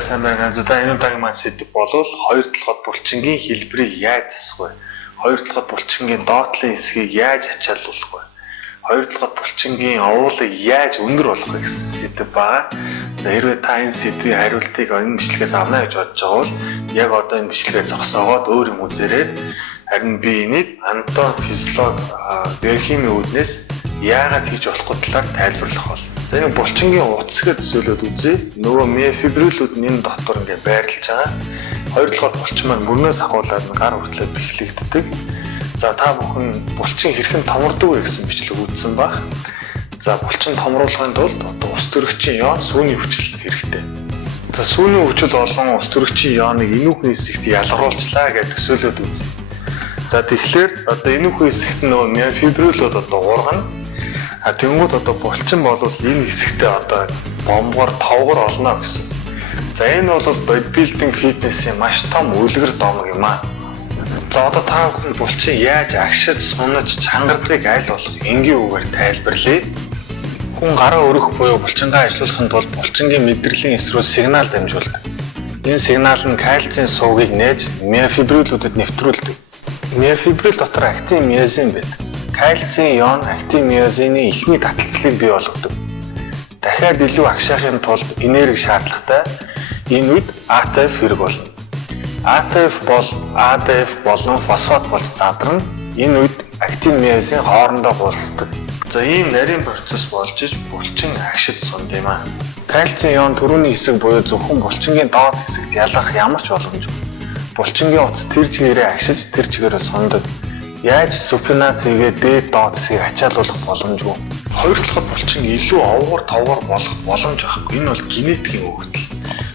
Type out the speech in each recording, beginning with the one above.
сайн байна. Энэ удаагийн маань сэдэв болвол 2 толгойд булчингийн хэлбэрийг яаж засах вэ? 2 толгойд булчингийн доотлын хэсгийг яаж ачаалуулах вэ? 2 толгойд булчингийн овуулыг яаж өндөр болгох вэ гэсэн сэдэв байгаа. За хэрвээ та энэ сэдвийн хариултыг энэ бичлэгээс авна гэж бодож байгаа бол яг одоо энэ бичлэгээ зогсоогоод өөр юм үзээрэй. Харин би энийг Антон физиолог Берхимийн үүднээс яагаад хийж болохгүй талаар тайлбарлах бол. За энэ булчингийн утасгээ төсөөлөд үзье. Нөгөө миофибрилүүд нь энэ дотор ингээд байрлаж байгаа. 2 толгойд булчин маань мөрнөөс ахуулаад гар хүртлээр бэхлэгддэг. За та бүхэн булчин хэрхэн томордог вэ гэсэн бичлэг үзсэн баг. За булчин томруулахын тулд одоо ус төрөгчийн ион сүүний хүчил хэрэгтэй. За сүүний хүчил болон ус төрөгчийн ионыг энүүхний хэсэгт ялгаруулчлаа гэж төсөөлөд үзье. За тэгэхээр одоо энүүхний хэсэгт нөгөө миофибрилүүд одоо ургана. Тэнгүүд одоо булчин болвол энэ хэсэгтээ одоо бомбоор товгор олно гэсэн. За энэ бол бодибилдинг фитнесийн маш том үлгэр домог юм аа. За одоо та бүхэн булчин яаж агшиж, сунаж, чангардгийг аль болох энгийн үгээр тайлбарлая. Хүн гараа өрөх буюу булчингаа ажилуулахын тулд булчингийн мэдрэлийн эс рүү сигнал дамжуулдаг. Энэ сигнал нь кальцийн сувгийг нээж миофибрилүүдэд нэвтрүүлдэг. Миофибрил дотор актин миозин байдаг. Кальцийн ион актин миозины ихний таталцлыг бий болгодог. Дахиад илүү агшаахын тулд энерги шаардлагатай. Энэ үед ATF хэрэг болно. ATF бол ADF болон фосфат болж задарна. Энэ үед актин миозин хоорондоо хулсдаг. За ийм нарийн процесс болж иж булчин агшиж сунд юм аа. Кальцийн ион төрөний хэсэг буюу зөвхөн булчингийн доод хэсэгт ялгах ямар ч боломжгүй. Булчингийн утас тэр чигээрээ агшиж тэр чигээрээ сундаг. Яаж супинац хийгээд дээд доод хэсгийг ачаалуулах боломжгүй. 2 толгойд булчин илүү овгор товгор болох боломж байхгүй. Энэ бол генетикийн өгөгдөл.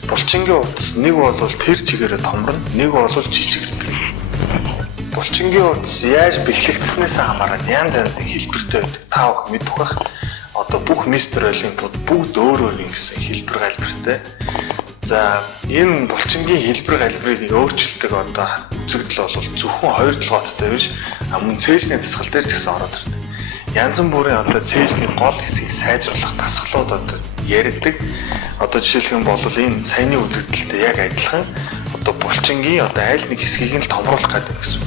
Булчингийн утас нэг бол тэр чигээрээ томорно, нэг бол жижигэрдэг. Булчингийн утас яаж бэхлэгдснээс хамаарат янз янзын хэлбэртэй байдаг. Та бүхэн мэдэх бах. Одоо бүх мистер олимпиад бүгд өөр өөр юм гэсэн хэлбэр галбиртай. За энэ булчингийн хэлбэр галбирыг өөрчилдөг одоо үзэгдэл бол зөвхөн 2 толгойдтой биш, мөн цээжний засгал дээр ч гэсэн ороод ирдэг. Янз бүрийн одоо цээжний гол хэсгийг сайжруулах дасгалууд одоо ярьдаг. Одоо жишээлх юм бол энэ саяны үзэгдэлтэй яг адилхан одоо булчингийн одоо аль нэг хэсгийг нь томруулах гэдэг гэсэн.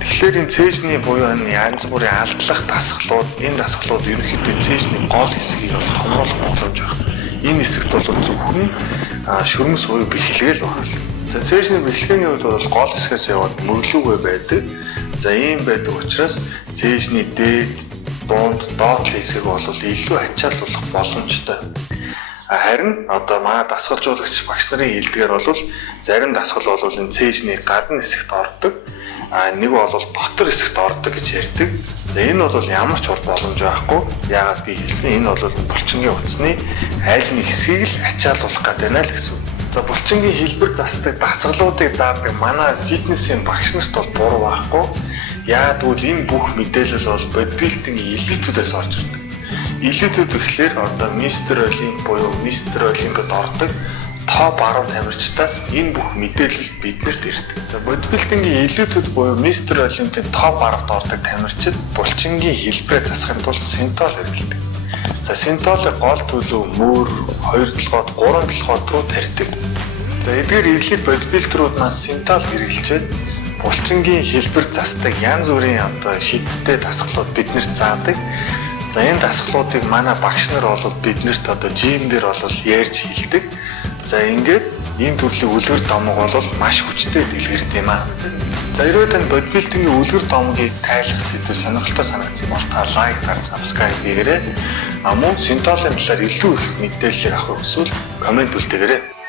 Тэгэхээр энэ цээжний буюу энэ янз бүрийн алдлах дасгалууд, энэ дасгалууд ерөнхийдөө цээжний гол хэсгийг томруулах боломж байна. Энэ хэсэгт бол зөвхөн шүрмэс буюу бэхлэгэл байна. За цээжний бэхлэгээний үед бол гол хэсгээс яваад мөглүүгээ байдаг. За ийм байдаг учраас цээжний дээд, дунд, доотлын хэсэг бол илүү ачаалуулах боломжтой. Харин одоо манай дасгалжуулагч багш нарын хэлдгээр бол зарим дасгал бол энэ цээжний гадна хэсэгт ордог, нэг бол дотор хэсэгт ордог гэж ярьдаг. За энэ бол ямар ч боломж байхгүй. Яагаад би хэлсэн энэ бол булчингийн утасны аль нэг хэсгийг л ачаалуулах гэдэг нь л гэсэн. За булчингийн хэлбэр засдаг дасгалуудыг заадаг манай фитнесийн багш нарт бол буруу байхгүй. Яагаад гэвэл энэ бүх мэдээлэл бол бодибилдингийн элитүүдээс орж ирдэг. Элитүүд гэхлээр одоо мистер олимп буюу мистер олимпиад ордог топ 10 тамирчдаас энэ бүх мэдээлэл биднэрт ирдэг. За бодибилдингийн элитүүд буюу мистер олимпийн топ 10-д ордог тамирчид булчингийн хэлбэрээ засахын тулд синтол хэрэглэдэг. За синтолын гол төлөв мөр 2 толгойд 3 толгойд руу тарьдаг. За эдгээр элит бодибилдерүүд маань синтол хэрэглэжээд булчингийн хэлбэр засдаг янз бүрийн одоо шидтэй дасгалууд биднэрт заадаг. За энэ дасгалуудыг манай багш нар бол биднэрт одоо жим дээр бол ярьж хэлдэг. За ингээд энэ төрлийн үлгэр домог бол маш хүчтэй дэлгэрт юм аа. За хэрвээ тань бодибилдингийн үлгэр домгийг тайлах сэдв сонирхолтой санагдсан бол та лайк, subscribe хийгээрэй. Мөн синтолын талаар илүү их мэдээлэл авах хүсвэл комент бүлтээгээрэй.